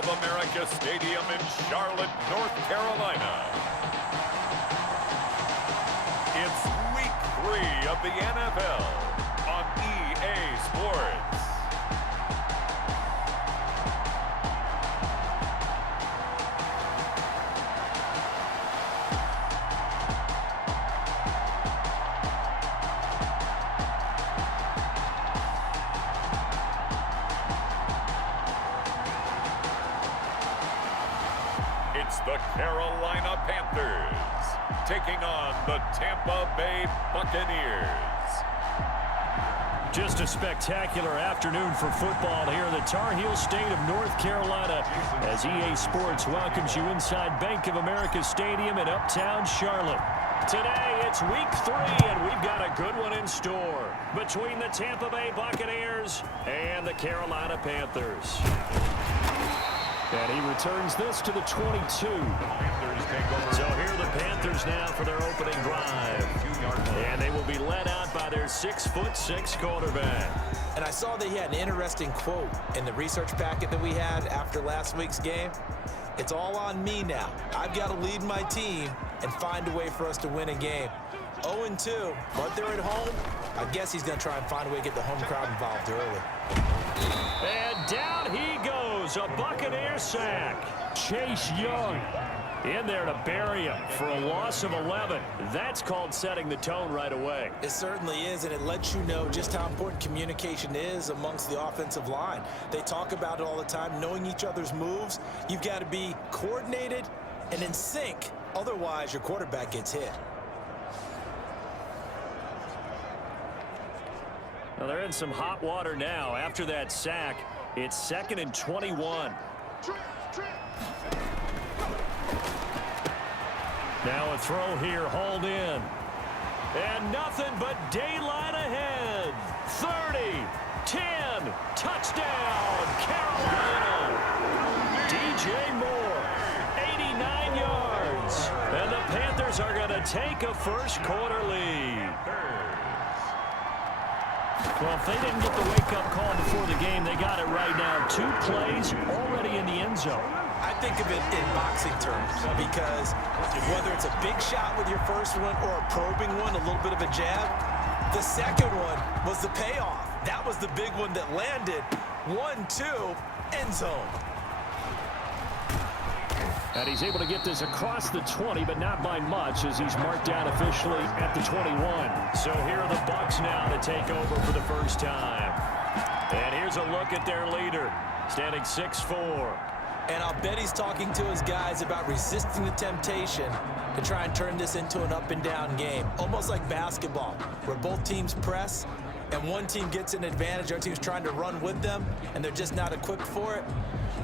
of America Stadium in Charlotte, North Carolina. It's Week 3 of the NFL on EA Sports. It's the Carolina Panthers taking on the Tampa Bay Buccaneers. Just a spectacular afternoon for football here in the Tar Heel state of North Carolina as EA Sports welcomes you inside Bank of America Stadium in uptown Charlotte. Today, it's Week 3, and we've got a good one in store between the Tampa Bay Buccaneers and the Carolina Panthers. And he returns this to the 22. So here are the Panthers now for their opening drive. And they will be led out by their 6'6" quarterback. And I saw that he had an interesting quote in the research packet that we had after last week's game. It's all on me now. I've got to lead my team and find a way for us to win a game. 0-2, but they're at home. I guess he's going to try and find a way to get the home crowd involved early. And down he goes, a Buccaneer sack. Chase Young in there to bury him for a loss of 11. That's called setting the tone right away. It certainly is, and it lets you know just how important communication is amongst the offensive line. They talk about it all the time, knowing each other's moves. You've got to be coordinated and in sync. Otherwise, your quarterback gets hit. Well, they're in some hot water now. After that sack, it's 2nd and 21. Now a throw here, hauled in. And nothing but daylight ahead. 30, 10, touchdown, Carolina. DJ Moore, 89 yards. And the Panthers are going to take a first quarter lead. Well, if they didn't get the wake-up call before the game, they got it right now. 2 plays already in the end zone. I think of it in boxing terms because whether it's a big shot with your first one or a probing one, a little bit of a jab, the second one was the payoff. That was the big one that landed. 1-2, end zone. And he's able to get this across the 20, but not by much as he's marked down officially at the 21. So here are the Bucks now to take over for the first time. And here's a look at their leader, standing 6'4". And I'll bet he's talking to his guys about resisting the temptation to try and turn this into an up-and-down game. Almost like basketball, where both teams press, and one team gets an advantage, the other team's trying to run with them, and they're just not equipped for it.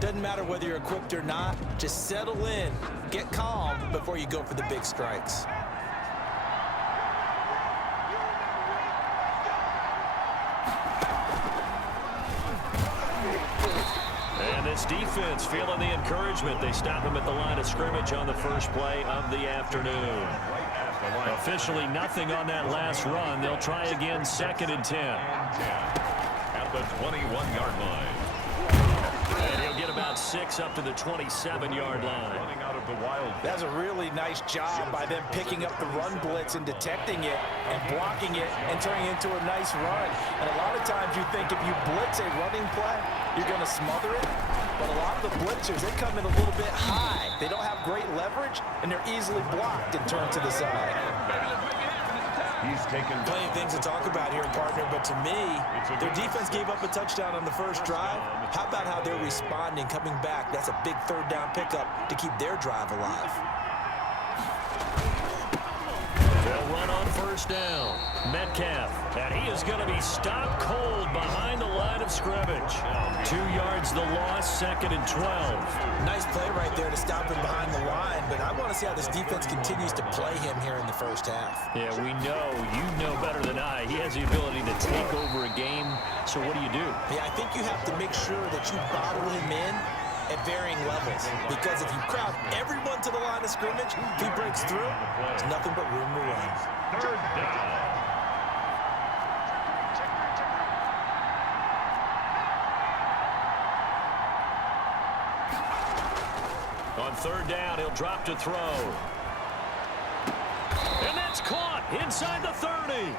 Doesn't matter whether you're equipped or not. Just settle in, get calm before you go for the big strikes. And this defense feeling the encouragement. They stop him at the line of scrimmage on the first play of the afternoon. Officially nothing on that last run. They'll try again, 2nd and 10. At the 21-yard line. And he'll get about 6 up to the 27-yard line. Running out of the wild. That's a really nice job by them picking up the run blitz and detecting it and blocking it and turning it into a nice run. And a lot of times you think if you blitz a running play, you're going to smother it. But a lot of the blitzers, they come in a little bit high. They don't have great leverage, and they're easily blocked and turned to the side. He's taken Plenty of things to talk about here, partner, but to me, their defense gave up a touchdown on the first drive. How about how they're responding, coming back? That's a big third down pickup to keep their drive alive. They'll run on first down. Metcalf, and he is going to be stopped cold behind the line of scrimmage. 2 yards the loss, 2nd and 12. Nice play right there to stop him behind the line, but I want to see how this defense continues to play him here in the first half. Yeah, we know. You know better than I. He has the ability to take over a game, so what do you do? Yeah, I think you have to make sure that you bottle him in at varying levels, because if you crowd everyone to the line of scrimmage, if he breaks through, there's nothing but room to run. third down. third down, he'll drop to throw. And that's caught inside the 30.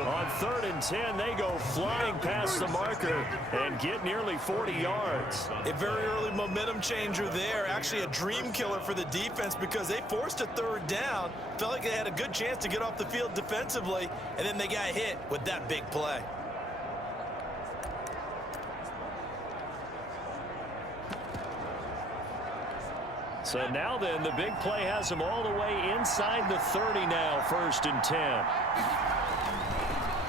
On 3rd and 10, they go flying past the marker and get nearly 40 yards. A very early momentum changer there. Actually a dream killer for the defense because they forced a 3rd down. Felt like they had a good chance to get off the field defensively, and then they got hit with that big play. So now then, the big play has him all the way inside the 30 now, 1st and 10.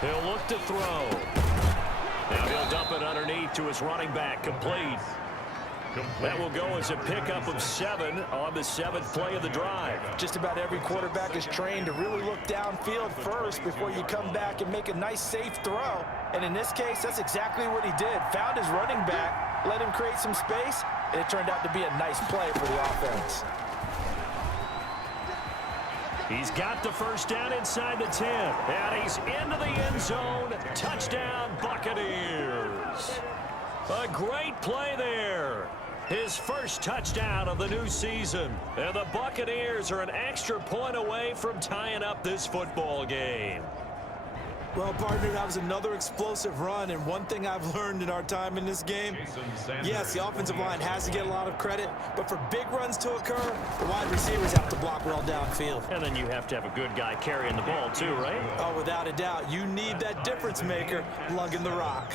He'll look to throw. Now he'll dump it underneath to his running back, complete. That will go as a pickup of 7 on the 7th play of the drive. Just about every quarterback is trained to really look downfield first before you come back and make a nice, safe throw. And in this case, that's exactly what he did. Found his running back, let him create some space, and it turned out to be a nice play for the offense. He's got the 1st down inside the 10. And he's into the end zone. Touchdown, Buccaneers. A great play there. His first touchdown of the new season. And the Buccaneers are an extra point away from tying up this football game. Well, partner, that was another explosive run, and one thing I've learned in our time in this game, yes, the offensive line has to get a lot of credit, but for big runs to occur, the wide receivers have to block well downfield. And then you have to have a good guy carrying the ball too, right? Oh, without a doubt. You need that difference maker lugging the rock.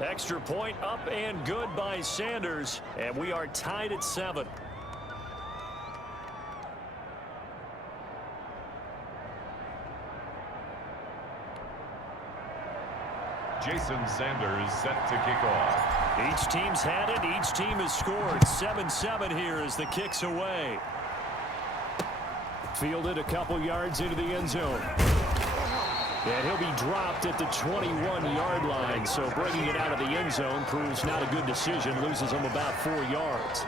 Extra point up and good by Sanders, and we are tied at 7. Jason Sanders set to kick off. Each team's had it. Each team has scored. 7-7 here as the kick's away. Fielded a couple yards into the end zone. And he'll be dropped at the 21-yard line. So bringing it out of the end zone proves not a good decision. Loses him about 4 yards.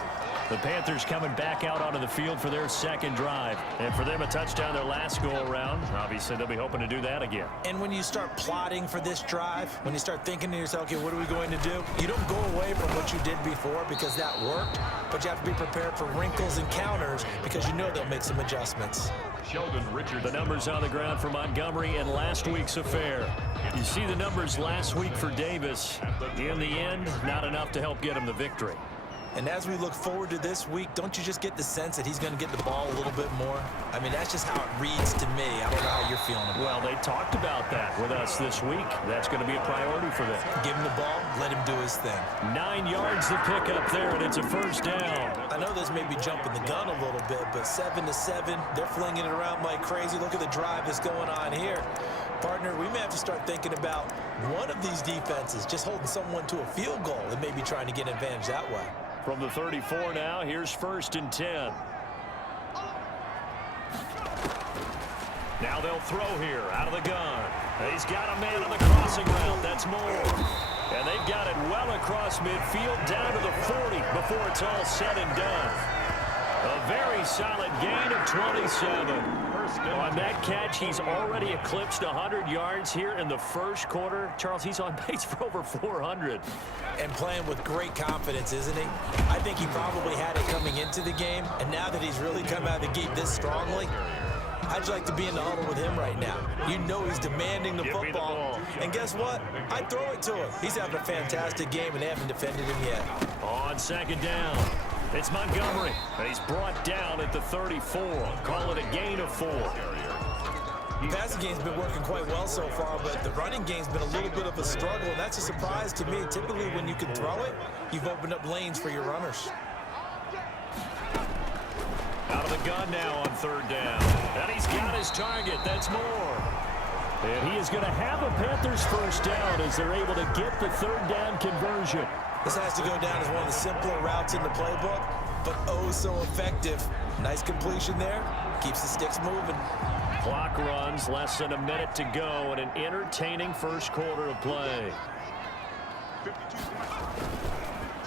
The Panthers coming back out onto the field for their 2nd drive. And for them, a touchdown their last go-around. Obviously, they'll be hoping to do that again. And when you start plotting for this drive, when you start thinking to yourself, okay, what are we going to do? You don't go away from what you did before because that worked, but you have to be prepared for wrinkles and counters because you know they'll make some adjustments. Sheldon Richardson. The numbers on the ground for Montgomery in last week's affair. You see the numbers last week for Davis. In the end, not enough to help get him the victory. And as we look forward to this week, don't you just get the sense that he's going to get the ball a little bit more? I mean, that's just how it reads to me. I don't know how you're feeling about it. Well, they talked about that with us this week. That's going to be a priority for them. Give him the ball, let him do his thing. 9 yards to pick up there, and it's a 1st down. I know this may be jumping the gun a little bit, but 7-7, they're flinging it around like crazy. Look at the drive that's going on here. Partner, we may have to start thinking about one of these defenses just holding someone to a field goal and maybe trying to get an advantage that way. From the 34 now, here's 1st and 10. Now they'll throw here out of the gun. He's got a man on the crossing route. That's Moore. And they've got it well across midfield down to the 40 before it's all said and done. A very solid gain of 27. On that catch, he's already eclipsed 100 yards here in the 1st quarter. Charles, he's on pace for over 400. And playing with great confidence, isn't he? I think he probably had it coming into the game, and now that he's really come out of the gate this strongly, I'd like to be in the huddle with him right now. You know he's demanding the football. And guess what? I'd throw it to him. He's having a fantastic game, and they haven't defended him yet. On 2nd down, it's Montgomery. He's brought down at the 34. Call it a gain of 4. The passing game's been working quite well so far, but the running game's been a little bit of a struggle, and that's a surprise to me. Typically, when you can throw it, you've opened up lanes for your runners. Out of the gun now on 3rd down. And he's got his target. That's Moore. And he is going to have a Panthers 1st down as they're able to get the 3rd down conversion. This has to go down as one of the simpler routes in the playbook, but oh so effective. Nice completion there. Keeps the sticks moving. Clock runs, less than a minute to go, and an entertaining 1st quarter of play.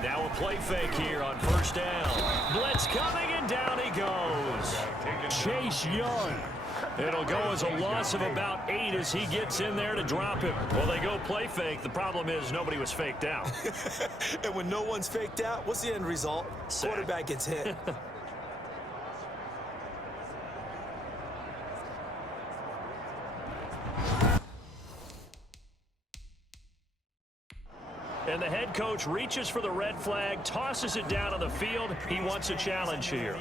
Now a play fake here on 1st down. Blitz coming, and down he goes. Chase Young. It'll go as a loss of about 8 as he gets in there to drop him. Well, they go play fake. The problem is nobody was faked out. And when no one's faked out, what's the end result? Sack. Quarterback gets hit. And the head coach reaches for the red flag, tosses it down on the field. He wants a challenge here.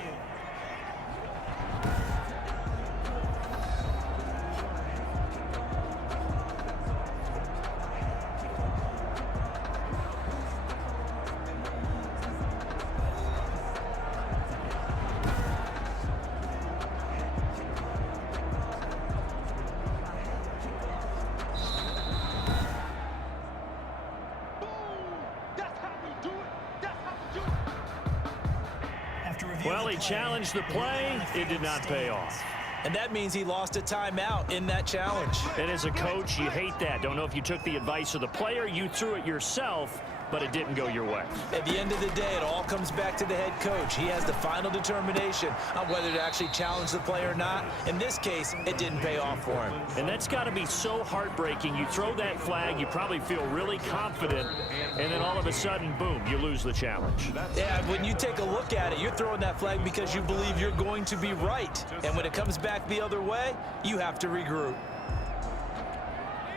Well, he challenged the play. It did not pay off. And that means he lost a timeout in that challenge. And as a coach, you hate that. Don't know if you took the advice of the player, you threw it yourself, but it didn't go your way. At the end of the day, it all comes back to the head coach. He has the final determination on whether to actually challenge the play or not. In this case, it didn't pay off for him. And that's got to be so heartbreaking. You throw that flag, you probably feel really confident, and then all of a sudden, boom, you lose the challenge. Yeah, when you take a look at it, you're throwing that flag because you believe you're going to be right. And when it comes back the other way, you have to regroup.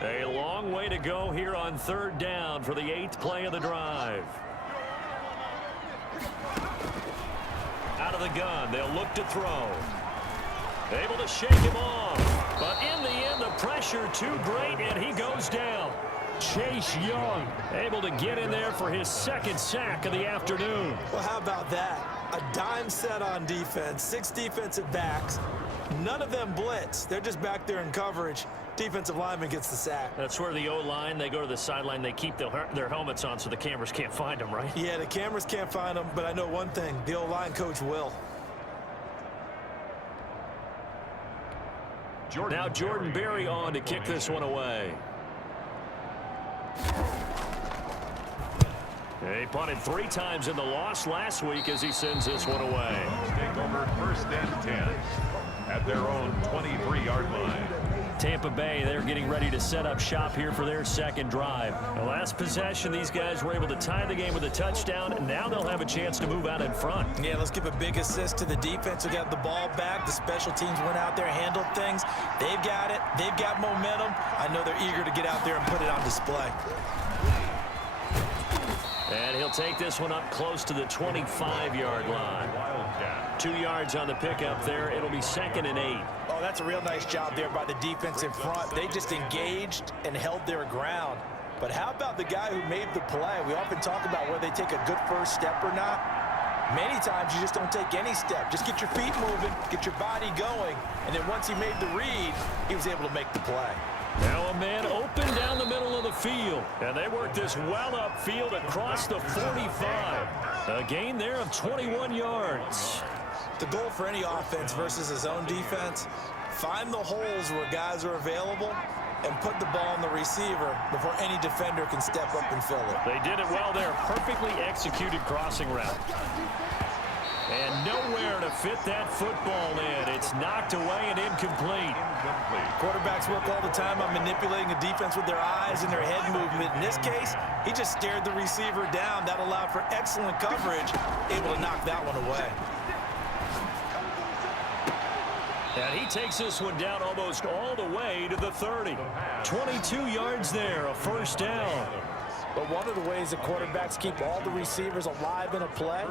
A long way to go here on third down for the 8th play of the drive. Out of the gun, they'll look to throw. Able to shake him off. But in the end, the pressure too great, and he goes down. Chase Young able to get in there for his 2nd sack of the afternoon. Well, how about that? A dime set on defense, 6 defensive backs. None of them blitz. They're just back there in coverage. Defensive lineman gets the sack. That's where the O-line, they go to the sideline, they keep their helmets on so the cameras can't find them, right? Yeah, the cameras can't find them, but I know one thing, the O-line coach will. Now Jordan Berry on to kick this one away. He punted 3 times in the loss last week as he sends this one away. Take over 1st and 10 at their own 23-yard line. Tampa Bay, they're getting ready to set up shop here for their 2nd drive. The last possession, these guys were able to tie the game with a touchdown, and now they'll have a chance to move out in front. Yeah, let's give a big assist to the defense who got the ball back. The special teams went out there, handled things. They've got it. They've got momentum. I know they're eager to get out there and put it on display. And he'll take this one up close to the 25-yard line. 2 yards on the pickup there. It'll be 2nd and 8. Oh, that's a real nice job there by the defense in front. They just engaged and held their ground. But how about the guy who made the play? We often talk about whether they take a good first step or not. Many times you just don't take any step. Just get your feet moving, get your body going, and then once he made the read, he was able to make the play. Now a man open down the middle of the field. And they work this well upfield across the 45. A gain there of 21 yards. The goal for any offense versus his own defense, find the holes where guys are available and put the ball on the receiver before any defender can step up and fill it. They did it well there. Perfectly executed crossing route. And nowhere to fit that football in. It's knocked away and incomplete. Quarterbacks work all the time on manipulating a defense with their eyes and their head movement. In this case, he just stared the receiver down. That allowed for excellent coverage, able to knock that one away. And he takes this one down almost all the way to the 30. 22 yards there, a 1st down. But one of the ways that quarterbacks keep all the receivers alive in a play,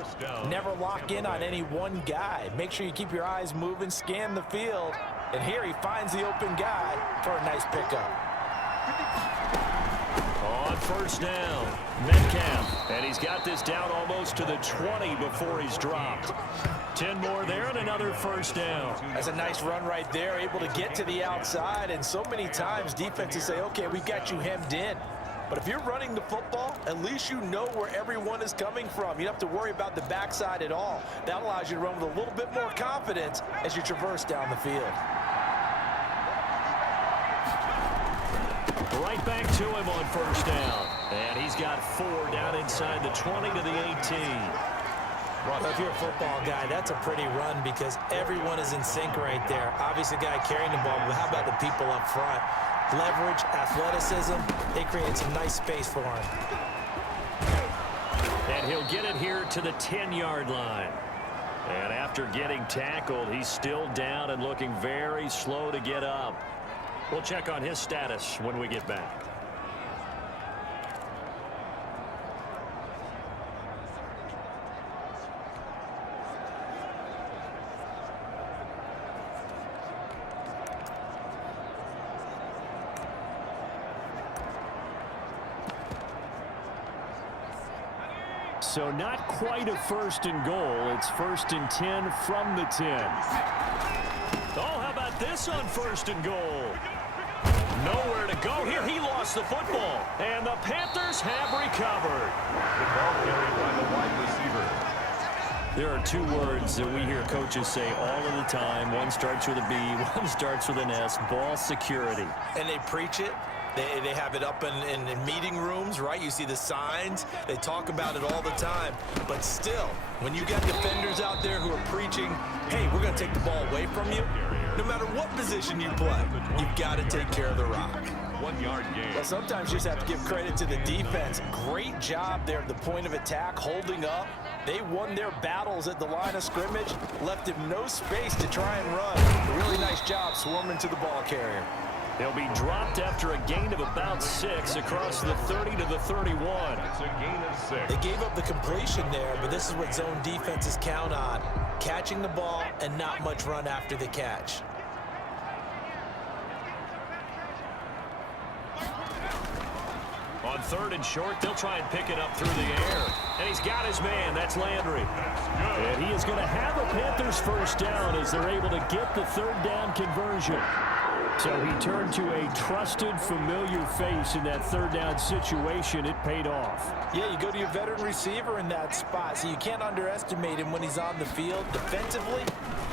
never lock in on any one guy. Make sure you keep your eyes moving, scan the field. And here he finds the open guy for a nice pickup. On 1st down, Metcalf. And he's got this down almost to the 20 before he's dropped. 10 more there and another 1st down. That's a nice run right there, able to get to the outside. And so many times defenses say, okay, we've got you hemmed in. But if you're running the football, at least you know where everyone is coming from. You don't have to worry about the backside at all. That allows you to run with a little bit more confidence as you traverse down the field. Right back to him on 1st down. And he's got 4 down inside the 20 to the 18. Well, if you're a football guy, that's a pretty run because everyone is in sync right there. Obviously, the guy carrying the ball, but how about the people up front? Leverage, athleticism, they created some nice space for him. And he'll get it here to the 10-yard line. And after getting tackled, he's still down and looking very slow to get up. We'll check on his status when we get back. So not quite a first and goal. It's first and 10 from the 10. Oh, how about this on first and goal? Nowhere to go here. He lost the football. And the Panthers have recovered. The ball carried by the wide receiver. There are two words that we hear coaches say all of the time. One starts with a B, one starts with an S. Ball security. And they preach it. They have it up in meeting rooms, right? You see the signs. They talk about it all the time. But still, when you got defenders out there who are preaching, hey, we're going to take the ball away from you, no matter what position you play, you've got to take care of the rock. 1 yard gain. Well, sometimes you just have to give credit to the defense. Great job there at the point of attack, holding up. They won their battles at the line of scrimmage, left him no space to try and run. A really nice job swarming to the ball carrier. They'll be dropped after a gain of about 6 across the 30 to the 31. It's a gain of 6. They gave up the completion there, but this is what zone defenses count on. Catching the ball and not much run after the catch. On third and short, they'll try and pick it up through the air. And he's got his man. That's Landry. And he is going to have a Panthers first down as they're able to get the third down conversion. So he turned to a trusted, familiar face in that third down situation. It paid off. Yeah, you go to your veteran receiver in that spot, so you can't underestimate him when he's on the field. Defensively,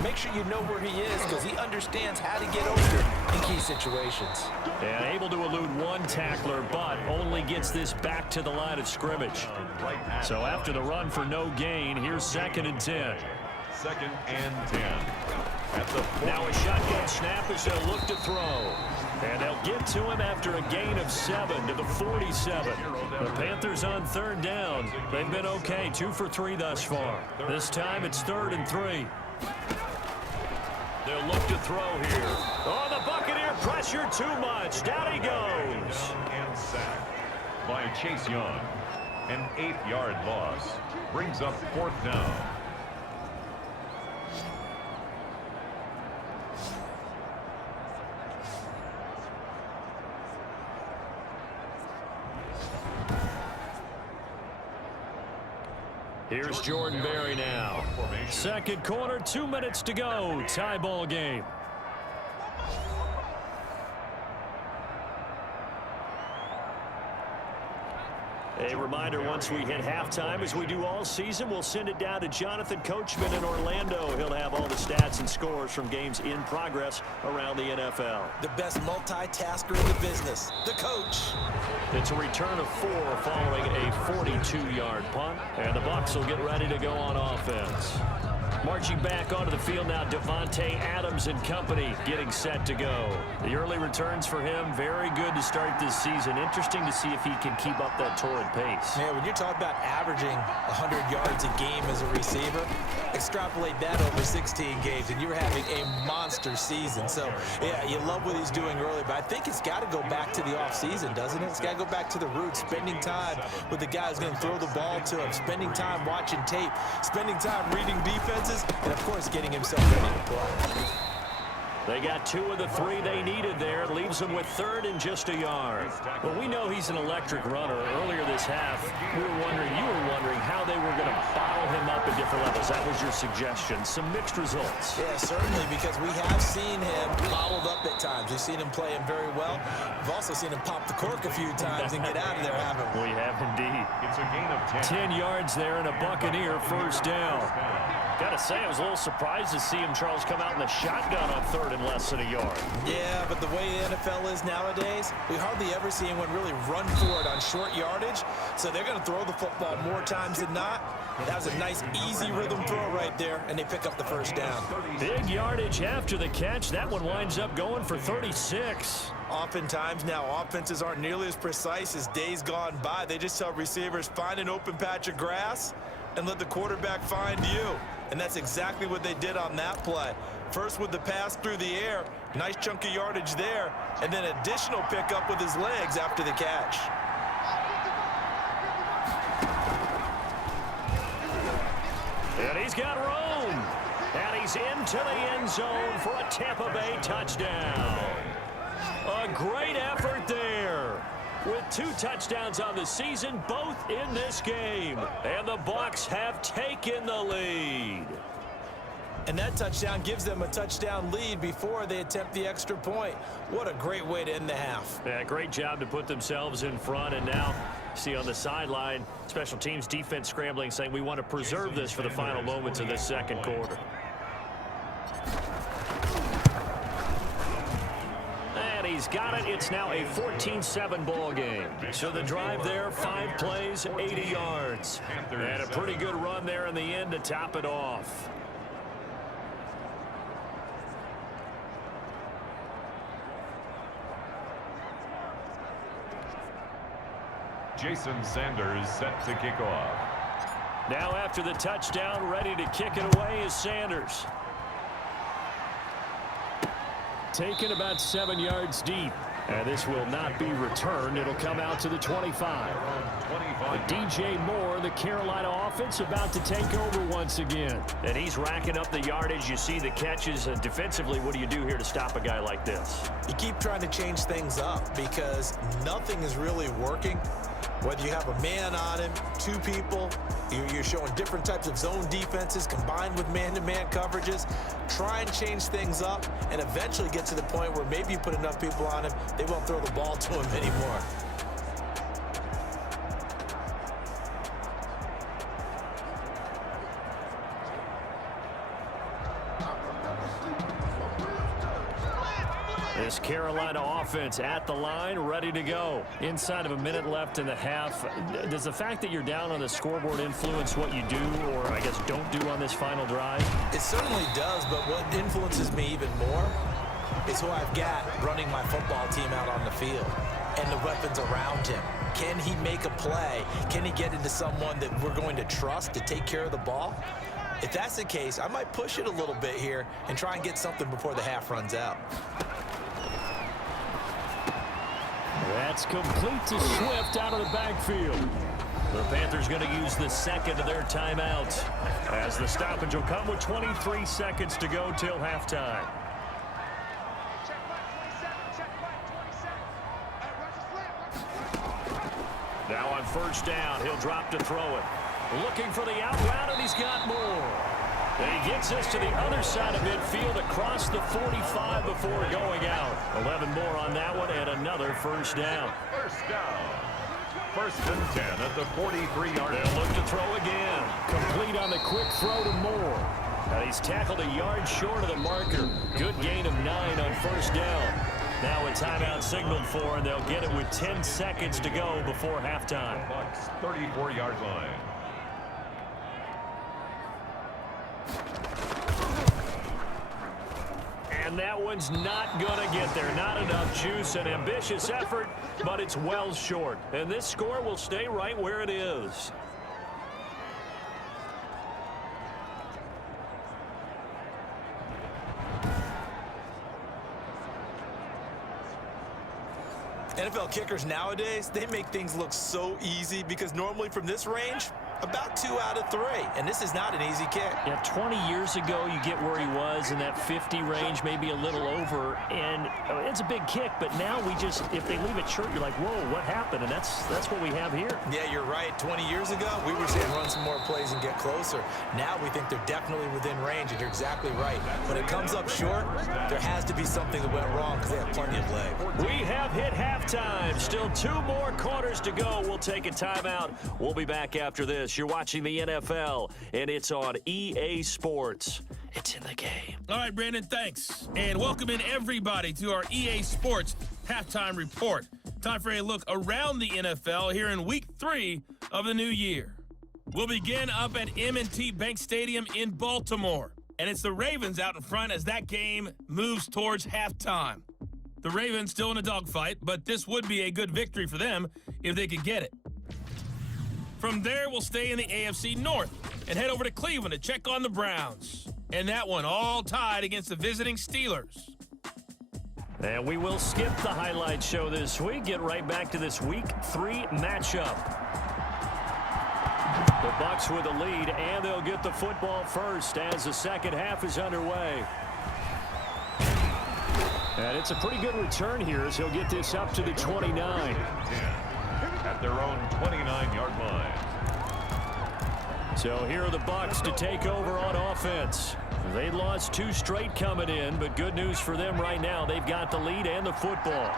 make sure you know where he is because he understands how to get open in key situations. And able to elude one tackler, but only gets this back to the line of scrimmage. So after the run for no gain, here's 2nd and 10. 2nd and 10. Now a shotgun snap as they'll look to throw. And they'll get to him after a gain of 7 to the 47. The Panthers on third down. They've been okay, 2 for 3 thus far. This time it's 3rd and 3. They'll look to throw here. Oh, the Buccaneer pressure too much. Down he goes. And sacked by Chase Young. An 8-yard loss brings up 4th down. Here's Jordan Berry now. Second quarter, 2 minutes to go. Tie ball game. A reminder, once we hit halftime, as we do all season, we'll send it down to Jonathan Coachman in Orlando. He'll have all the stats and scores from games in progress around the NFL. The best multitasker in the business, the coach. It's a return of 4 following a 42-yard punt, and the Bucks will get ready to go on offense. Marching back onto the field now, Devontae Adams and company getting set to go. The early returns for him, very good to start this season. Interesting to see if he can keep up that torrid pace. Yeah, when you're talking about averaging 100 yards a game as a receiver, extrapolate that over 16 games, and you're having a monster season. So, yeah, you love what he's doing early, but I think it's got to go back to the offseason, doesn't it? It's got to go back to the roots, spending time with the guy who's going to throw the ball to him, spending time watching tape, spending time reading defenses, and, of course, getting himself ready to play. They got 2 of the 3 they needed there. Leaves them with 3rd and just a yard. Well, we know he's an electric runner. Earlier this half, you were wondering how they were going to bottle him up at different levels. That was your suggestion. Some mixed results. Yeah, certainly, because we have seen him bottled up at times. We've seen him play him very well. We've also seen him pop the cork a few times and get out of there, haven't we? We have indeed. It's a gain of 10. 10 yards there and a Buccaneer first down. Got to say, I was a little surprised to see him, Charles, come out in the shotgun on 3rd and less than a yard. Yeah, but the way the NFL is nowadays, we hardly ever see anyone really run for it on short yardage. So they're going to throw the football more times than not. That was a nice, easy rhythm throw right there, and they pick up the first down. Big yardage after the catch. That one winds up going for 36. Oftentimes now, offenses aren't nearly as precise as days gone by. They just tell receivers, find an open patch of grass and let the quarterback find you. And that's exactly what they did on that play. First with the pass through the air, nice chunk of yardage there, and then additional pickup with his legs after the catch. And he's got room. And he's into the end zone for a Tampa Bay touchdown. A great effort there. with 2 touchdowns on the season, both in this game. And the Bucks have taken the lead. And that touchdown gives them a touchdown lead before they attempt the extra point. What a great way to end the half. Yeah, great job to put themselves in front. And now, see on the sideline, special teams defense scrambling, saying we want to preserve this for the final moments of this second quarter. And he's got it. It's now a 14-7 ball game. So the drive there, 5 plays, 80 yards. And a pretty good run there in the end to top it off. Jason Sanders set to kick off. Now after the touchdown, ready to kick it away is Sanders. Taken about 7 yards deep. And this will not be returned. It'll come out to the 25. DJ Moore, the Carolina offense, about to take over once again. And he's racking up the yardage. You see the catches. Defensively, what do you do here to stop a guy like this? You keep trying to change things up because nothing is really working. Whether you have a man on him, 2 people, you're showing different types of zone defenses combined with man-to-man coverages. Try and change things up and eventually get to the point where maybe you put enough people on him, they won't throw the ball to him anymore. This Carolina offense at the line, ready to go. Inside of a minute left in the half. Does the fact that you're down on the scoreboard influence what you do, or I guess don't do on this final drive? It certainly does, but what influences me even more is who I've got running my football team out on the field and the weapons around him. Can he make a play? Can he get into someone that we're going to trust to take care of the ball? If that's the case, I might push it a little bit here and try and get something before the half runs out. That's complete to Swift out of the backfield. The Panthers going to use the second of their timeout as the stoppage will come with 23 seconds to go till halftime. Now on first down, he'll drop to throw it. Looking for the out route, and he's got more. And he gets us to the other side of midfield across the 45 before going out. 11 more on that one and another first down. First down. 1st and 10 at the 43-yard line. They'll look to throw again. Complete on the quick throw to Moore. And he's tackled a yard short of the marker. Good gain of 9 on first down. Now a timeout signaled for, and they'll get it with 10 seconds to go before halftime. Bucks 34-yard line. And that one's not going to get there. Not enough juice. An ambitious effort, but it's well short. And this score will stay right where it is. NFL kickers nowadays, they make things look so easy because normally from this range, about 2 out of 3, and this is not an easy kick. Yeah, 20 years ago, you get where he was in that 50 range, maybe a little over, and it's a big kick, but now we just, if they leave it short, you're like, whoa, what happened? And that's what we have here. Yeah, you're right. 20 years ago, we were saying run some more plays and get closer. Now we think they're definitely within range, and you're exactly right. When it comes up short, there has to be something that went wrong because they have plenty of leg. We have hit halftime. Still 2 more quarters to go. We'll take a timeout. We'll be back after this. You're watching the NFL, and it's on EA Sports. It's in the game. All right, Brandon, thanks. And welcome in everybody to our EA Sports Halftime Report. Time for a look around the NFL here in Week 3 of the new year. We'll begin up at M&T Bank Stadium in Baltimore. And it's the Ravens out in front as that game moves towards halftime. The Ravens still in a dogfight, but this would be a good victory for them if they could get it. From there, we'll stay in the AFC North and head over to Cleveland to check on the Browns. And that one all tied against the visiting Steelers. And we will skip the highlight show this week. Get right back to this Week 3 matchup. The Bucks with the lead, and they'll get the football first as the second half is underway. And it's a pretty good return here as he'll get this up to the 29. At their own 29-yard line. So here are the Bucks to take over on offense. They lost 2 straight coming in, but good news for them right now. They've got the lead and the football.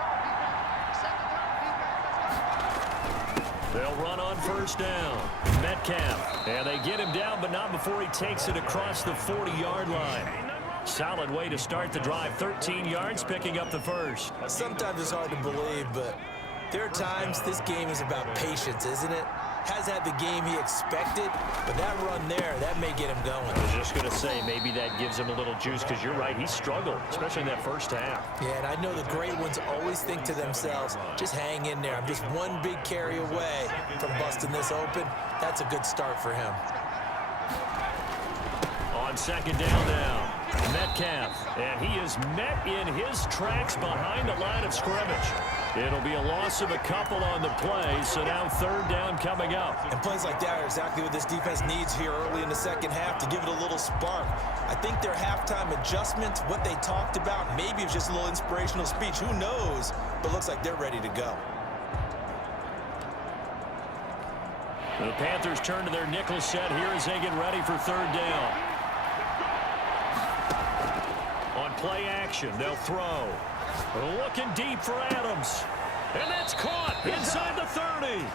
They'll run on first down. Metcalf. And they get him down, but not before he takes it across the 40-yard line. Solid way to start the drive. 13 yards, picking up the first. Sometimes it's hard to believe, but there are times this game is about patience, isn't it? Has had the game he expected, but that run there, that may get him going. I was just going to say, maybe that gives him a little juice, because you're right, he struggled, especially in that first half. Yeah, and I know the great ones always think to themselves, just hang in there. I'm just one big carry away from busting this open. That's a good start for him. On second down now, Metcalf, and he is met in his tracks behind the line of scrimmage. It'll be a loss of a couple on the play, so now third down coming up. And plays like that are exactly what this defense needs here early in the second half to give it a little spark. I think their halftime adjustments, what they talked about, maybe it's just a little inspirational speech. Who knows? But looks like they're ready to go. The Panthers turn to their nickel set here as they get ready for third down. On play action, they'll throw. Looking deep for Adams. And that's caught inside the 30.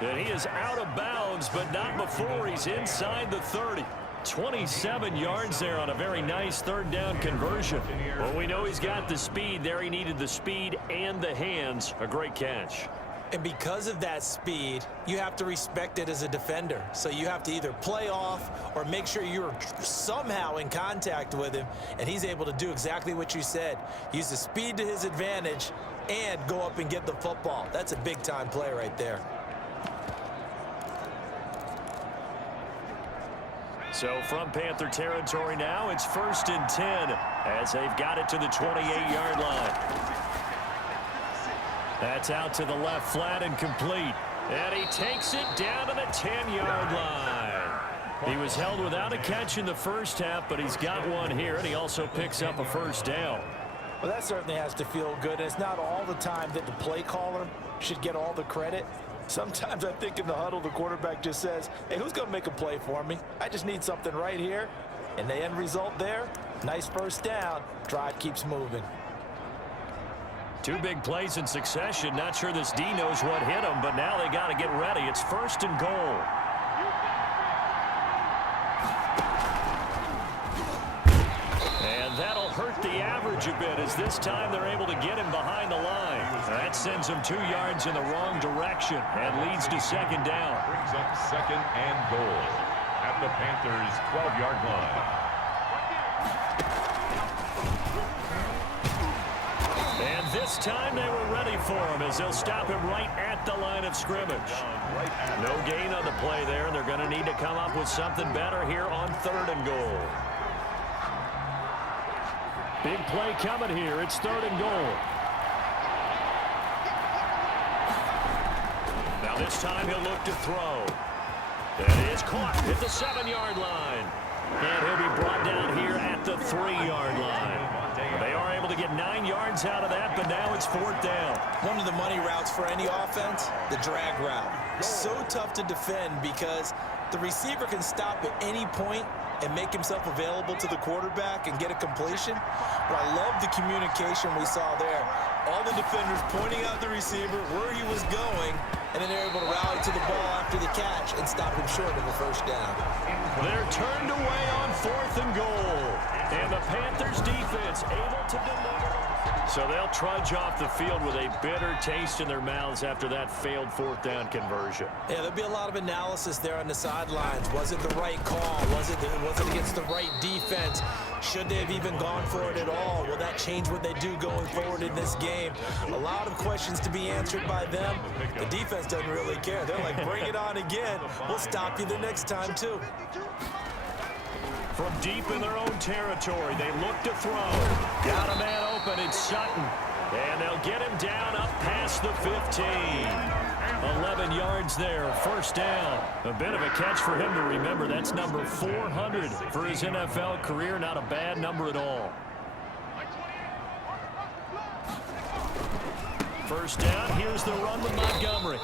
And he is out of bounds, but not before he's inside the 30. 27 yards there on a very nice third down conversion. Well, we know he's got the speed there. He needed the speed and the hands. A great catch. And because of that speed, you have to respect it as a defender. So you have to either play off or make sure you're somehow in contact with him. And he's able to do exactly what you said. Use the speed to his advantage and go up and get the football. That's a big-time play right there. So from Panther territory now, it's 1st and 10 as they've got it to the 28-yard line. That's out to the left, flat and complete. And he takes it down to the 10-yard line. He was held without a catch in the first half, but he's got one here, and he also picks up a first down. Well, that certainly has to feel good. It's not all the time that the play caller should get all the credit. Sometimes I think in the huddle, the quarterback just says, hey, who's going to make a play for me? I just need something right here. And the end result there, nice first down. Drive keeps moving. 2 big plays in succession. Not sure this D knows what hit him, but now they got to get ready. It's 1st and goal. And that'll hurt the average a bit as this time they're able to get him behind the line. That sends him 2 yards in the wrong direction and leads to second down. Brings up 2nd and goal at the Panthers' 12-yard line. And this time they were ready for him as they'll stop him right at the line of scrimmage. No gain on the play there, and they're going to need to come up with something better here on 3rd and goal. Big play coming here. It's 3rd and goal. Now this time he'll look to throw. That is caught at the 7-yard line. And he'll be brought down here at the 3-yard line. They are able to get 9 yards out of that, but now it's 4th down. One of the money routes for any offense, the drag route. So tough to defend because the receiver can stop at any point and make himself available to the quarterback and get a completion. But I love the communication we saw there. All the defenders pointing out the receiver, where he was going, and then they're able to rally to the ball after the catch and stop him short of a first down. They're turned away on 4th and goal. And the Panthers defense able to deliver. So they'll trudge off the field with a bitter taste in their mouths after that failed 4th down conversion. Yeah, there'll be a lot of analysis there on the sidelines. Was it the right call? Was it against the right defense? Should they have even gone for it at all? Will that change what they do going forward in this game? A lot of questions to be answered by them. The defense doesn't really care. They're like, bring it on again. We'll stop you the next time, too. From deep in their own territory, they look to throw. Got a man open, it's Sutton. And they'll get him down up past the 15. 11 yards there, first down. A bit of a catch for him to remember. That's number 400 for his NFL career. Not a bad number at all. First down. Here's the run with Montgomery.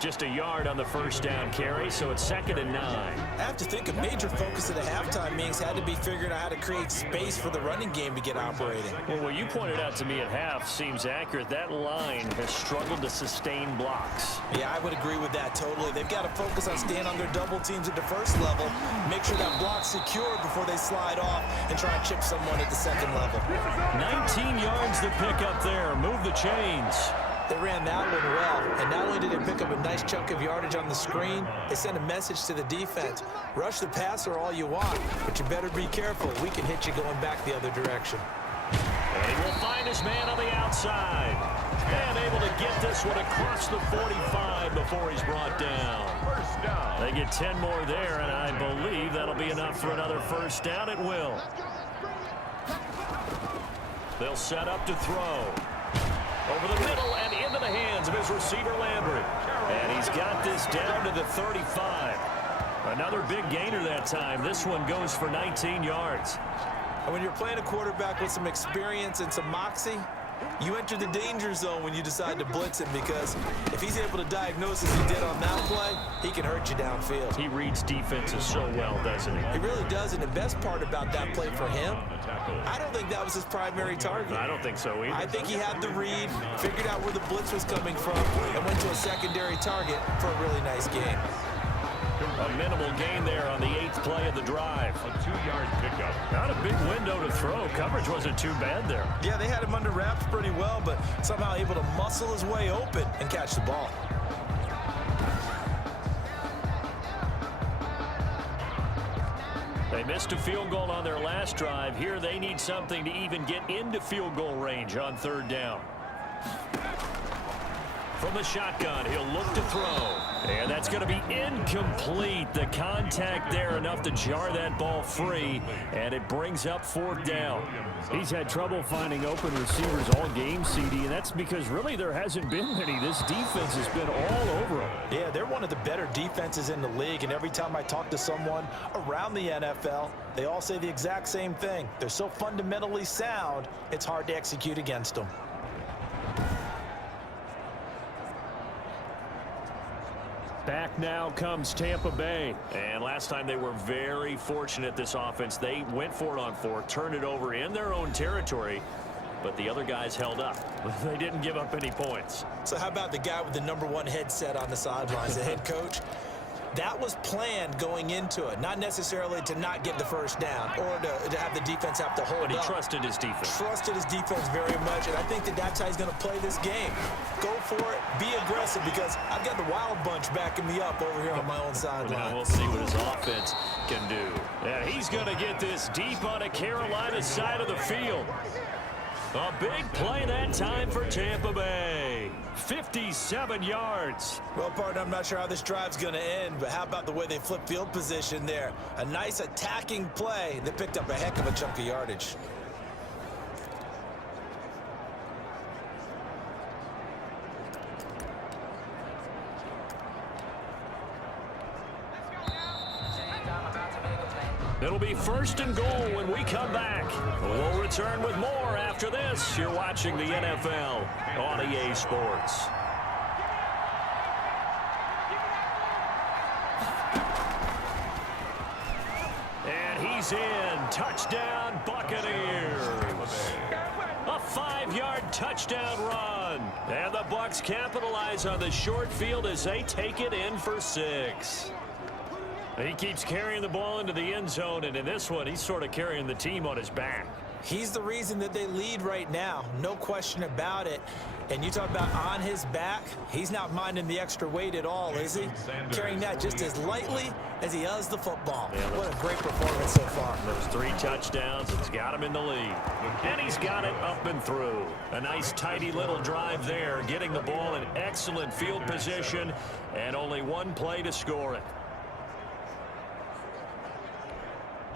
Just a yard on the first down carry, so it's 2nd and 9. I have to think a major focus of the halftime meetings had to be figuring out how to create space for the running game to get operating. Well, what you pointed out to me at half seems accurate. That line has struggled to sustain blocks. Yeah, I would agree with that totally. They've got to focus on staying on their double teams at the first level, make sure that block's secured before they slide off and try and chip someone at the second level. 19 yards to pick up there. Move the chains. They ran that one well, and not only did they pick up a nice chunk of yardage on the screen, they sent a message to the defense. Rush the passer all you want, but you better be careful. We can hit you going back the other direction. And he will find his man on the outside. And able to get this one across the 45 before he's brought down. First down. They get 10 more there, and I believe that'll be enough for another first down. It will. They'll set up to throw. Over the middle and into the hands of his receiver, Landry. And he's got this down to the 35. Another big gainer that time. This one goes for 19 yards. And when you're playing a quarterback with some experience and some moxie, you enter the danger zone when you decide to blitz him, because if he's able to diagnose as he did on that play, he can hurt you downfield. He reads defenses so well, doesn't he? He really does, and the best part about that play for him, I don't think that was his primary target. I don't think so either. I think he had the read, figured out where the blitz was coming from, and went to a secondary target for a really nice game. A minimal gain there on the 8th play of the drive. A 2-yard pickup. Not a big window to throw. Coverage wasn't too bad there. Yeah, they had him under wraps pretty well, but somehow able to muscle his way open and catch the ball. They missed a field goal on their last drive. Here they need something to even get into field goal range on 3rd down. From the shotgun, he'll look to throw. And that's going to be incomplete. The contact there enough to jar that ball free, and it brings up 4th down. He's had trouble finding open receivers all game, CD, and that's because really there hasn't been many. This defense has been all over them. Yeah, they're one of the better defenses in the league, and every time I talk to someone around the NFL, they all say the exact same thing. They're so fundamentally sound, it's hard to execute against them. Back now comes Tampa Bay. And last time they were very fortunate, this offense. They went for it on 4th, turned it over in their own territory, but the other guys held up. They didn't give up any points. So how about the guy with the #1 headset on the sidelines, the head coach? That was planned going into it, not necessarily to not get the first down or to have the defense have to hold up. But he trusted his defense. Trusted his defense very much, and I think that that's how he's going to play this game. Go for it, be aggressive, because I've got the wild bunch backing me up over here on my own sideline. We'll see what his offense can do. Yeah, he's going to get this deep on a Carolina side of the field. A big play that time for Tampa Bay. 57 yards. Well, partner, I'm not sure how this drive's going to end, but how about the way they flip field position there? A nice attacking play that picked up a heck of a chunk of yardage. It'll be 1st and goal when we come back. We'll return with more after this. You're watching the NFL on EA Sports. And he's in. Touchdown, Buccaneers. A 5-yard touchdown run. And the Bucks capitalize on the short field as they take it in for 6. He keeps carrying the ball into the end zone, and in this one, he's sort of carrying the team on his back. He's the reason that they lead right now, no question about it. And you talk about on his back, he's not minding the extra weight at all, is he? Carrying that just as lightly as he does the football. Yeah, what a great performance so far. Those 3 touchdowns, it's got him in the lead. And he's got it up and through. A nice, tidy little drive there, getting the ball in excellent field position, and only 1 play to score it.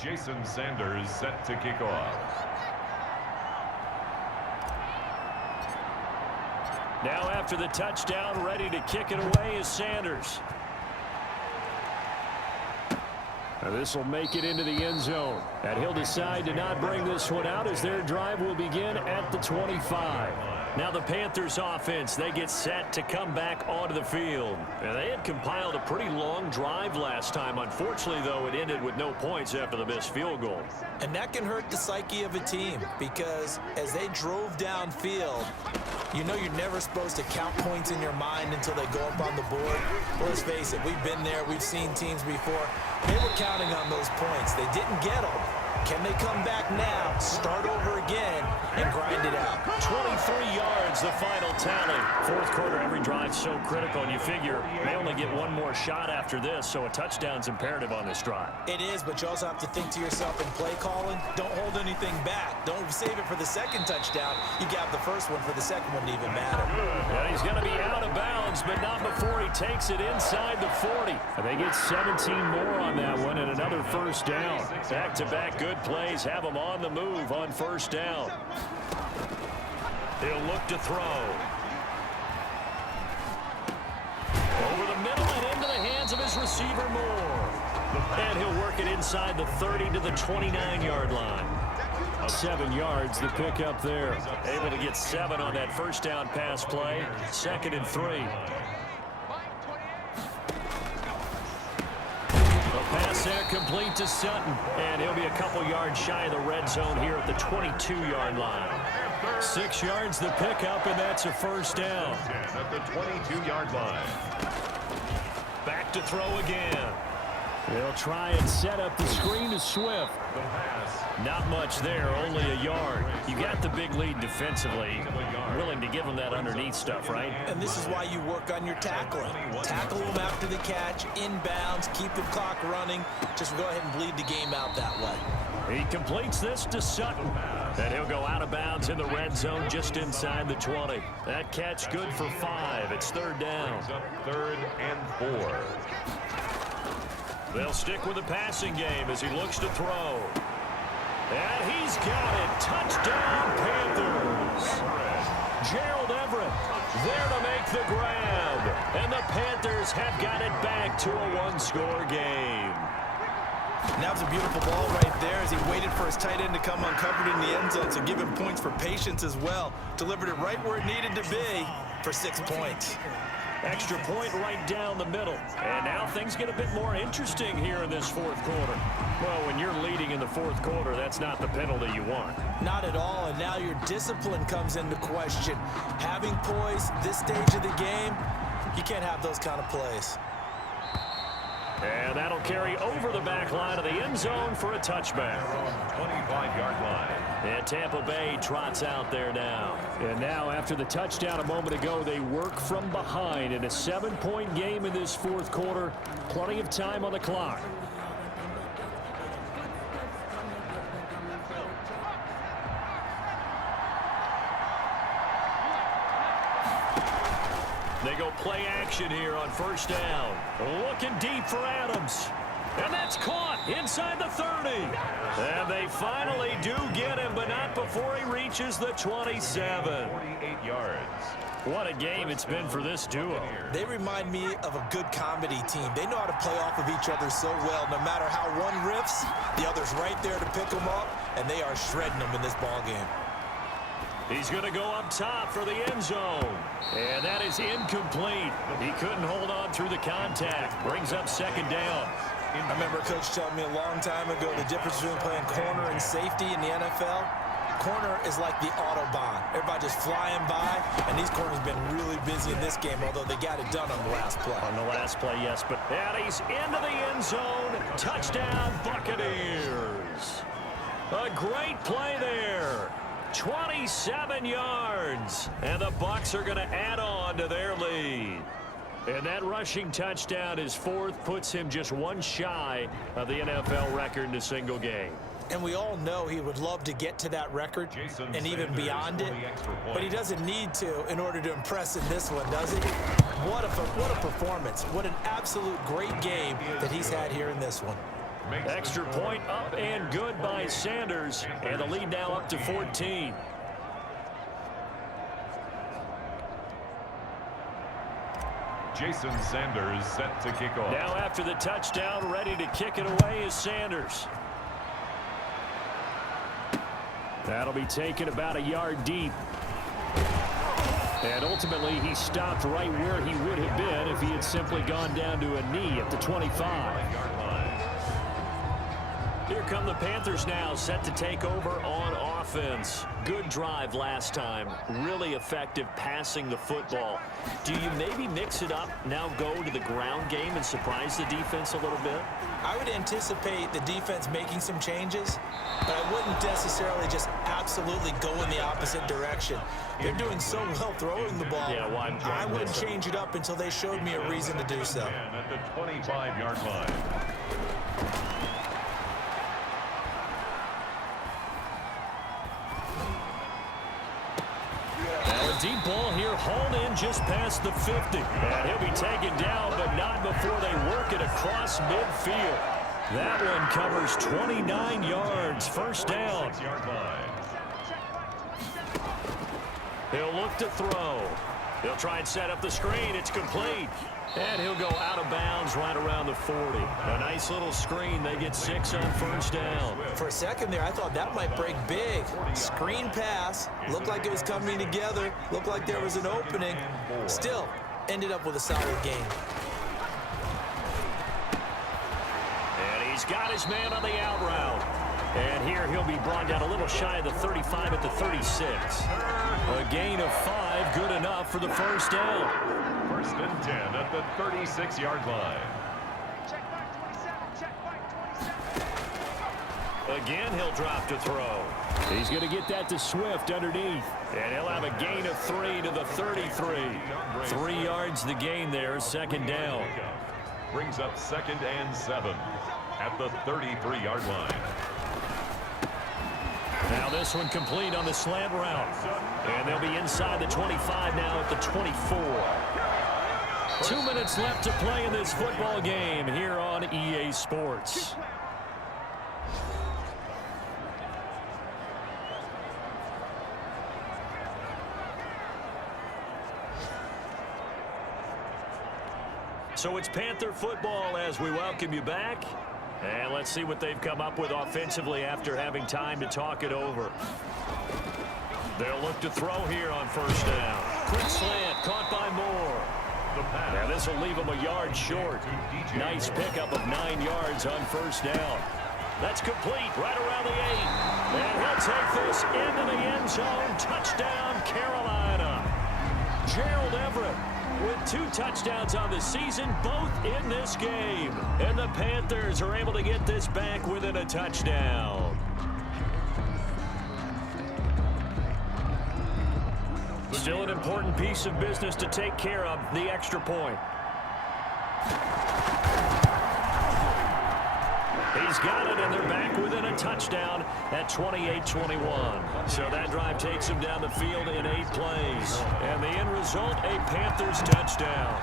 Jason Sanders set to kick off. Now after the touchdown, ready to kick it away is Sanders. Now this will make it into the end zone. And he'll decide to not bring this one out as their drive will begin at the 25. Now the Panthers offense, they get set to come back onto the field. And they had compiled a pretty long drive last time. Unfortunately, though, it ended with no points after the missed field goal. And that can hurt the psyche of a team because as they drove downfield, you know you're never supposed to count points in your mind until they go up on the board. Well, let's face it, we've been there. We've seen teams before. They were counting on those points. They didn't get them. Can they come back now, start over again, and grind it out? 23 yards, the final tally. Fourth quarter, every drive so critical, and you figure they only get one more shot after this, so a touchdown's imperative on this drive. It is, but you also have to think to yourself in play calling, don't hold anything back. Don't save it for the second touchdown. You got the first one for the second one to even matter. Yeah, he's going to be out of bounds, but not before he takes it inside the 40. And they get 17 more on that one and another first down. Back-to-back good plays have him on the move on first down. He'll look to throw. Over the middle and into the hands of his receiver Moore. And he'll work it inside the 30 to the 29-yard line. 7 yards, the pickup there. Able to get 7 on that first down pass play. 2nd and 3. Pass there complete to Sutton, and he'll be a couple yards shy of the red zone here at the 22-yard line. 6 yards the pickup, and that's a first down. At the 22-yard line. Back to throw again. They'll try and set up the screen to Swift. Not much there, only a yard. You got the big lead defensively. Willing to give them that underneath stuff, right? And this is why you work on your tackling. Tackle them after the catch, inbounds, keep the clock running. Just go ahead and bleed the game out that way. He completes this to Sutton. And he'll go out of bounds in the red zone just inside the 20. That catch good for 5. It's 3rd down. 3rd and 4. They'll stick with the passing game as he looks to throw. And he's got it. Touchdown, Panthers. Gerald Everett there to make the grab. And the Panthers have got it back to a one-score game. That was a beautiful ball right there as he waited for his tight end to come uncovered in the end zone, so give him points for patience as well. Delivered it right where it needed to be for 6 points. Extra point right down the middle. And now things get a bit more interesting here in this fourth quarter. Well, when you're leading in the fourth quarter, that's not the penalty you want. Not at all, and now your discipline comes into question. Having poise this stage of the game, you can't have those kind of plays. And that'll carry over the back line of the end zone for a touchback. 25-yard line. And Tampa Bay trots out there now. And now after the touchdown a moment ago, they work from behind in a 7-point game in this fourth quarter. Plenty of time on the clock. They go play action here on first down. Looking deep for Adams. And that's caught inside the 30. And they finally do get him, but not before he reaches the 27. 48 yards. What a game it's been for this duo. They remind me of a good comedy team. They know how to play off of each other so well. No matter how one riffs, the other's right there to pick them up, and they are shredding them in this ball game. He's going to go up top for the end zone. And that is incomplete. He couldn't hold on through the contact. Brings up second down. I remember Coach telling me a long time ago the difference between playing corner and safety in the NFL. Corner is like the Autobahn. Everybody just flying by, and these corners have been really busy in this game, although they got it done on the last play. On the last play, yes, but and he's into the end zone. Touchdown, Buccaneers. A great play there. 27 yards, and the Bucks are going to add on to their lead. And that rushing touchdown, his fourth, puts him just one shy of the NFL record in a single game. And we all know he would love to get to that record and even beyond it, but he doesn't need to in order to impress in this one, does he? What a performance. What an absolute great game that he's had here in this one. Extra point up and good by Sanders, and the lead now up to 14. Jason Sanders set to kick off. Now after the touchdown, ready to kick it away is Sanders. That'll be taken about a yard deep. And ultimately, he stopped right where he would have been if he had simply gone down to a knee at the 25. Here come the Panthers now, set to take over on offense. Good drive last time. Really effective passing the football. Do you maybe mix it up, now go to the ground game and surprise the defense a little bit? I would anticipate the defense making some changes, but I wouldn't necessarily just absolutely go in the opposite direction. They're doing so well throwing the ball. Yeah, well, I wouldn't change it up until they showed me a reason to do so. At the 25-yard line. Deep ball here, hauled in just past the 50. And he'll be taken down, but not before they work it across midfield. That one covers 29 yards, first down. He'll look to throw. He'll try and set up the screen. It's complete. And he'll go out of bounds right around the 40. A nice little screen. They get 6 on first down. For a second there, I thought that might break big. Screen pass. Looked like it was coming together. Looked like there was an opening. Still, ended up with a solid game. And he's got his man on the out route. And here he'll be brought down a little shy of the 35 at the 36. A gain of 5, good enough for the first down. First and 10 at the 36-yard line. Again, he'll drop to throw. He's going to get that to Swift underneath. And he'll have a gain of 3 to the 33. 3 yards the gain there, second down. Brings up 2nd and 7 at the 33-yard line. Now this one complete on the slant route. And they'll be inside the 25 now at the 24. 2 minutes left to play in this football game here on EA Sports. So it's Panther football as we welcome you back. And let's see what they've come up with offensively after having time to talk it over. They'll look to throw here on first down. Quick slant, caught by Moore. Now this will leave him a yard short. Nice pickup of 9 yards on first down. That's complete right around the 8. And he'll take this into the end zone. Touchdown, Carolina. Gerald Everett with 2 touchdowns on the season, both in this game. And the Panthers are able to get this back within a touchdown. Still an important piece of business to take care of, the extra point. He's got it, and they're back within a touchdown at 28-21. So that drive takes him down the field in 8 plays. And the end result, a Panthers touchdown.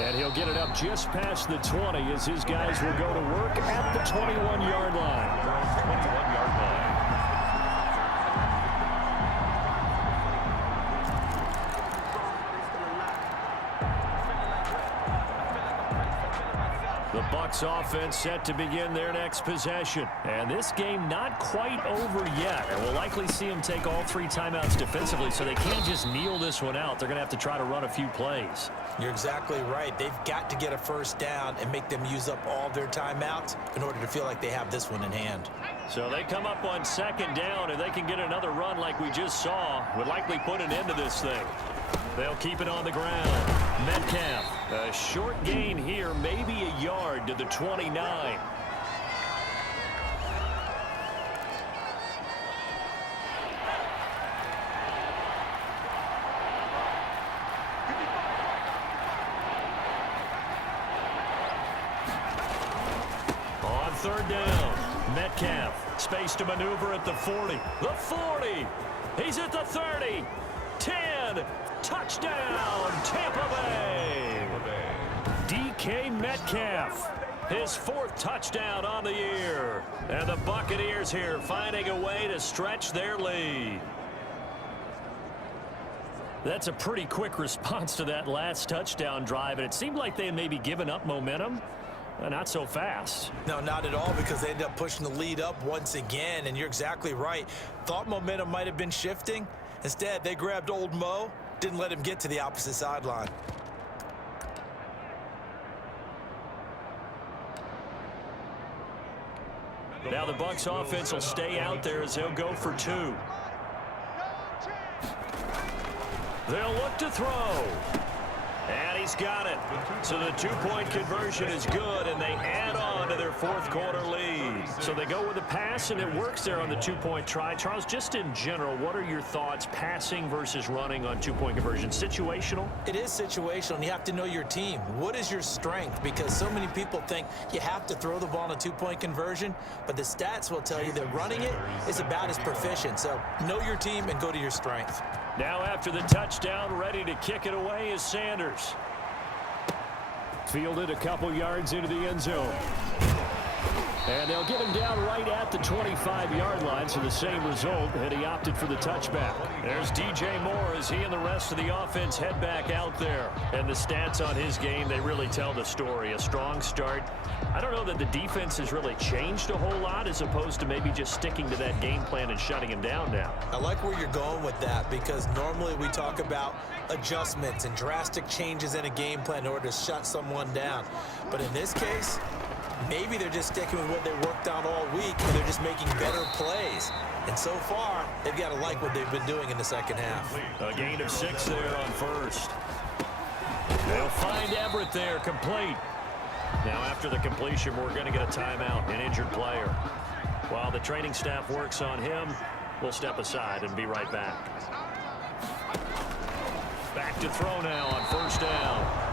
And he'll get it up just past the 20 as his guys will go to work at the 21-yard line. 21-yard line. The Bucks offense set to begin their next possession. And this game not quite over yet. And we'll likely see them take all 3 timeouts defensively, so they can't just kneel this one out. They're going to have to try to run a few plays. You're exactly right. They've got to get a first down and make them use up all their timeouts in order to feel like they have this one in hand. So they come up on second down, and they can get another run like we just saw. Would likely put an end to this thing. They'll keep it on the ground. Metcalf, a short gain here, maybe a yard to the 29. On third down, Metcalf, space to maneuver at the 40. The 40, he's at the 30. 10, touchdown, Tampa Bay. DK Metcalf, his 4th touchdown on the year. And the Buccaneers here finding a way to stretch their lead. That's a pretty quick response to that last touchdown drive, and it seemed like they had maybe given up momentum. Not so fast. No, not at all, because they ended up pushing the lead up once again, and you're exactly right. Thought momentum might have been shifting. Instead, they grabbed old Mo, didn't let him get to the opposite sideline. Now the Bucks offense will stay out there as they'll go for 2. They'll look to throw. And he's got it. So the two-point conversion is good, and they add on to their fourth-quarter lead. So they go with a pass, and it works there on the two-point try. Charles, just in general, what are your thoughts passing versus running on two-point conversion? Situational? It is situational, and you have to know your team. What is your strength? Because so many people think you have to throw the ball in a two-point conversion, but the stats will tell you that running it is about as proficient. So know your team and go to your strength. Now after the touchdown, ready to kick it away is Sanders. Fielded a couple yards into the end zone. And they'll get him down right at the 25-yard line, so the same result, and he opted for the touchback. There's DJ Moore as he and the rest of the offense head back out there. And the stats on his game, they really tell the story. A strong start. I don't know that the defense has really changed a whole lot as opposed to maybe just sticking to that game plan and shutting him down now. I like where you're going with that, because normally we talk about adjustments and drastic changes in a game plan in order to shut someone down. But in this case, maybe they're just sticking with what they worked on all week, and they're just making better plays. And so far, they've got to like what they've been doing in the second half. A gain of 6 there on first. They'll find Everett there, complete. Now after the completion, we're going to get a timeout, an injured player. While the training staff works on him, we'll step aside and be right back. Back to throw now on first down.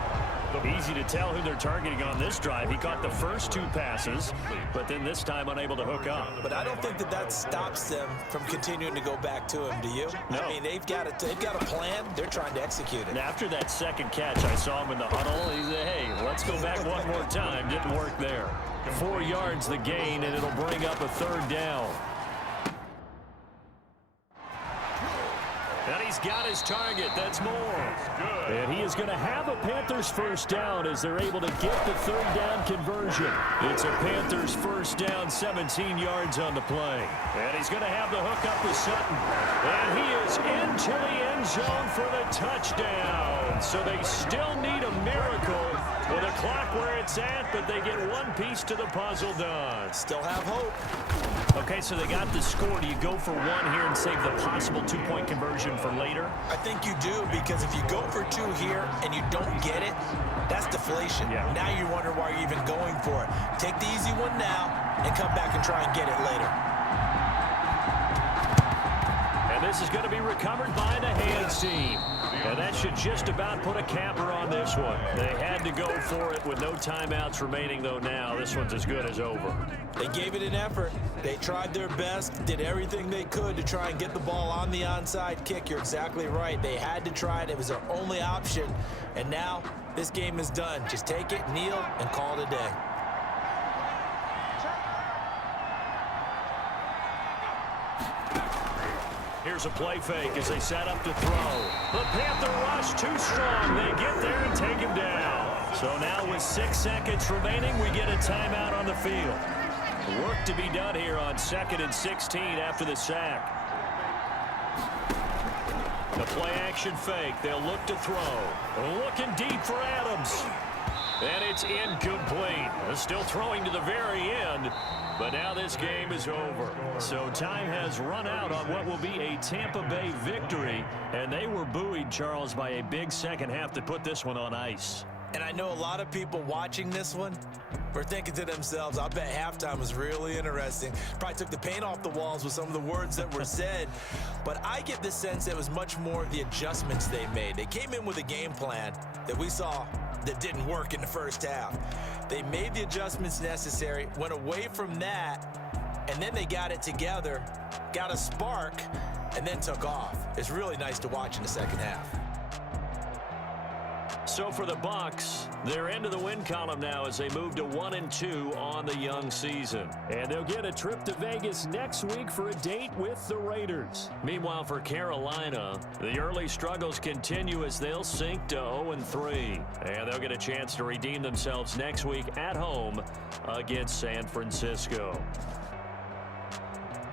Easy to tell who they're targeting on this drive. He caught the first 2 passes, but then this time unable to hook up. But I don't think that stops them from continuing to go back to him, do you? No. I mean, they've got a plan. They're trying to execute it. And after that second catch, I saw him in the huddle. He said, hey, let's go back one more time. Didn't work there. 4 yards the gain, and it'll bring up a third down. And he's got his target. That's Moore. And he is going to have a Panthers first down as they're able to get the third down conversion. It's a Panthers first down, 17 yards on the play. And he's going to have the hook up with Sutton. And he is into the end zone for the touchdown. So they still need a miracle with a clock where it's at, but they get one piece to the puzzle done. Still have hope. Okay, so they got the score. Do you go for 1 here and save the possible two-point conversion for later? I think you do, because if you go for 2 here and you don't get it, that's deflation. Yeah. Now you're wondering why you're even going for it. Take the easy one now and come back and try and get it later. And this is going to be recovered by the hands team. And that should just about put a capper on this one. They had to go for it with no timeouts remaining, though now. This one's as good as over. They gave it an effort. They tried their best, did everything they could to try and get the ball on the onside kick. You're exactly right. They had to try it. It was their only option. And now this game is done. Just take it, kneel, and call it a day. Here's a play fake as they set up to throw. The Panther rush too strong. They get there and take him down. So now with 6 seconds remaining, we get a timeout on the field. Work to be done here on 2nd and 16 after the sack. The play action fake. They'll look to throw. Looking deep for Adams. And it's incomplete. Still throwing to the very end. But now this game is over. So time has run out on what will be a Tampa Bay victory. And they were buoyed, Charles, by a big second half to put this one on ice. And I know a lot of people watching this one were thinking to themselves, I bet halftime was really interesting. Probably took the paint off the walls with some of the words that were said. But I get the sense it was much more of the adjustments they made. They came in with a game plan that we saw that didn't work in the first half. They made the adjustments necessary, went away from that, and then they got it together, got a spark, and then took off. It's really nice to watch in the second half. So for the Bucks, they're into the win column now as they move to 1-2 on the young season. And they'll get a trip to Vegas next week for a date with the Raiders. Meanwhile, for Carolina, the early struggles continue as they'll sink to 0-3. And they'll get a chance to redeem themselves next week at home against San Francisco.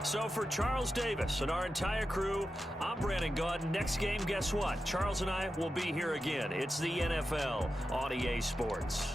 So for Charles Davis and our entire crew, I'm Brandon Gaudin. Next game, guess what? Charles and I will be here again. It's the NFL on EA Sports.